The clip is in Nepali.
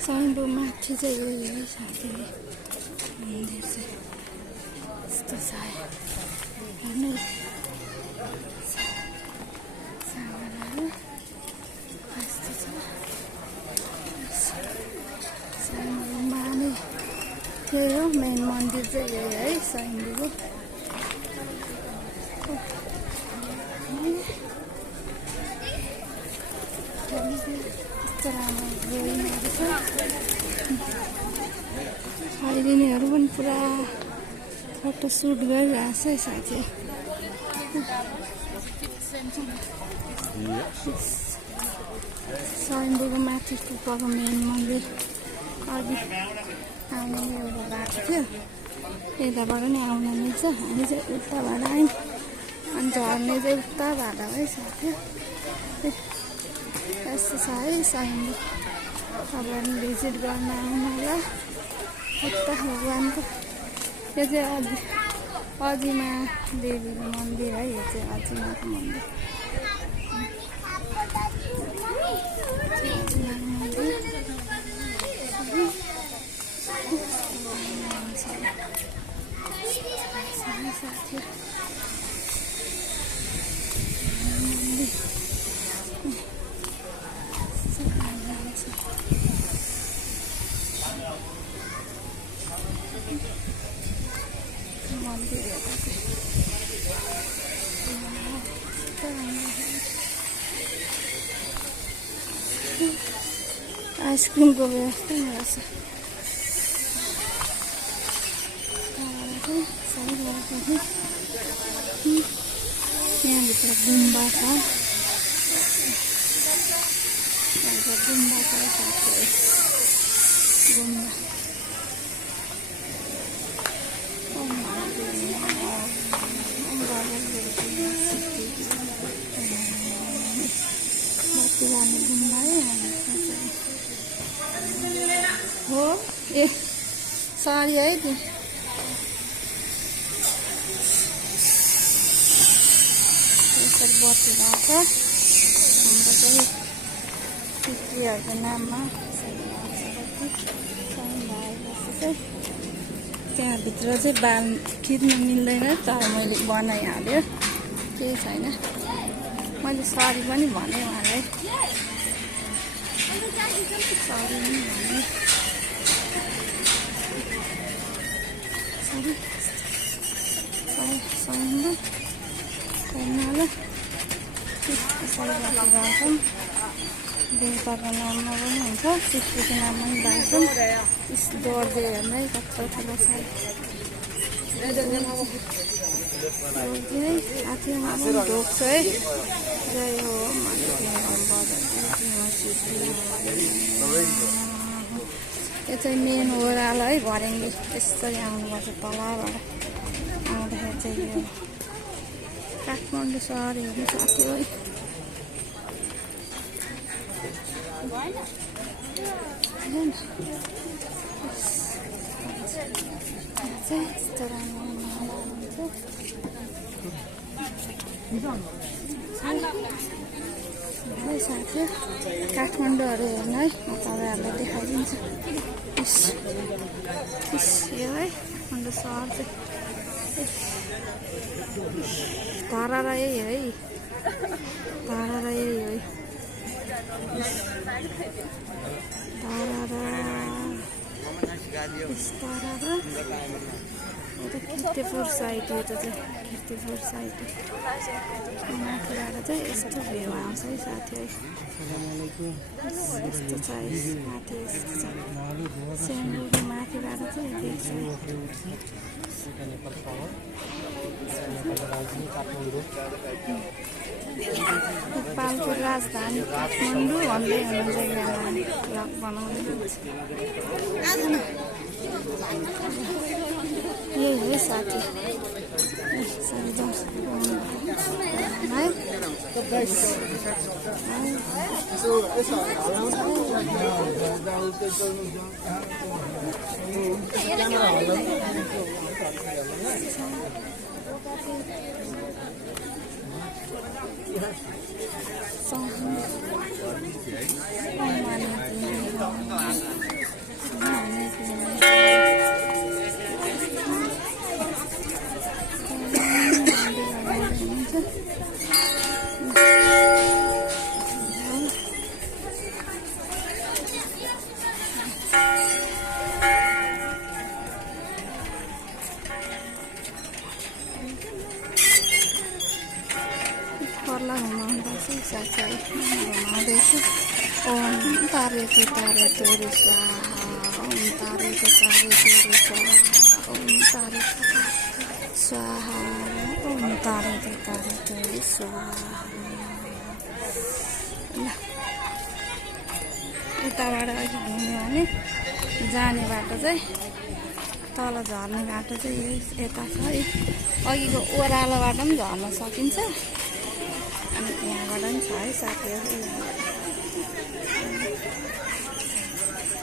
साइबो माथि चाहिँ यो साथीले मन्दिर चाहिँ यस्तो छ हेर्नु सामानहरू यस्तो छ साइबोमा नै त्यही हो मेन मन्दिर चाहिँ यही है साइबोको खैरिनीहरू पनि पुरा फोटो सुट गरिरहेछ है साथी साइबोको माथि टुप्पाको मेन मन्दिर अघि आउने एउटा बाटो थियो यताबाट नि आउन मिल्छ हामी चाहिँ उता भएर आयौँ अनि झर्ने चाहिँ उता भएर है साथी यस्तो छ है साइबो तपाईँहरू भिजिट गर्न आउनु होला उता भगवान्को यो चाहिँ अजिमा देवीको मन्दिर है यो चाहिँ अजिमाको मन्दिर आइसक्रिमको व्यवस्था रहेछ यहाँभित्र गुम्बा छ गुम्बा छ गुम्बा पुरानो गुम्बा है हो ए साडी है त्यो यसरी बत्ती भएको हाम्रो चाहिँ पितृहरूको नाममा त्यहाँभित्र चाहिँ बाल खिच्न मिल्दैन तर मैले बनाइहाल्यो केही छैन मैले सरी पनि भनेँ उहाँलाई सरी पनि भने साइबो हेर्नु होला राखौँ देवताको नाममा पनि हुन्छ पितृको नाममा पनि राख्छौँ जोड्दै हेर्नै कत्रो ठुलो छ हात्तीमा पनि ढोक्छ है जय हो यो चाहिँ मेन ओह्रालो है भर्याङ्गी यसरी आउनुपर्छ तलबाट आउँदाखेरि चाहिँ यो काठमाडौँ सहर हेर्नु साथी हो यस्तो राम्रो साथी काठमाडौँहरू हेर्नु है म तपाईँहरूलाई देखाइदिन्छु यो है काठमाडौँ सहर चाहिँ धारा यही है धारा यही हो किर्तिपुर साइड यो त चाहिँ किर्तिपुर साइड माथिबाट चाहिँ यस्तो भ्यू आउँछ है साथी है यस्तो छ माथि यस्तो छ सेम्बुको माथिबाट चाहिँ देख्छ नेपालको राजधानी काठमाडौँ भन्दै हुनुहुन्छ यहाँ ब्लग बनाउने यही हो साथी पर्ला घुमाउँदैछु साथै घुमाउँदैछु ओम तारेको तारे तोरी स्वाहा ओम तारेको तारे तोरी स्वाहा ओम तारेको स्वाहा ओम तारेको तारे तोरी स्वाहा उताबाट अघि घुम्यो भने जाने बाटो चाहिँ तल झर्ने बाटो चाहिँ यता छ है अघिको ओह्रालोबाट पनि झर्न सकिन्छ अनि यहाँबाट पनि छ है साथीहरू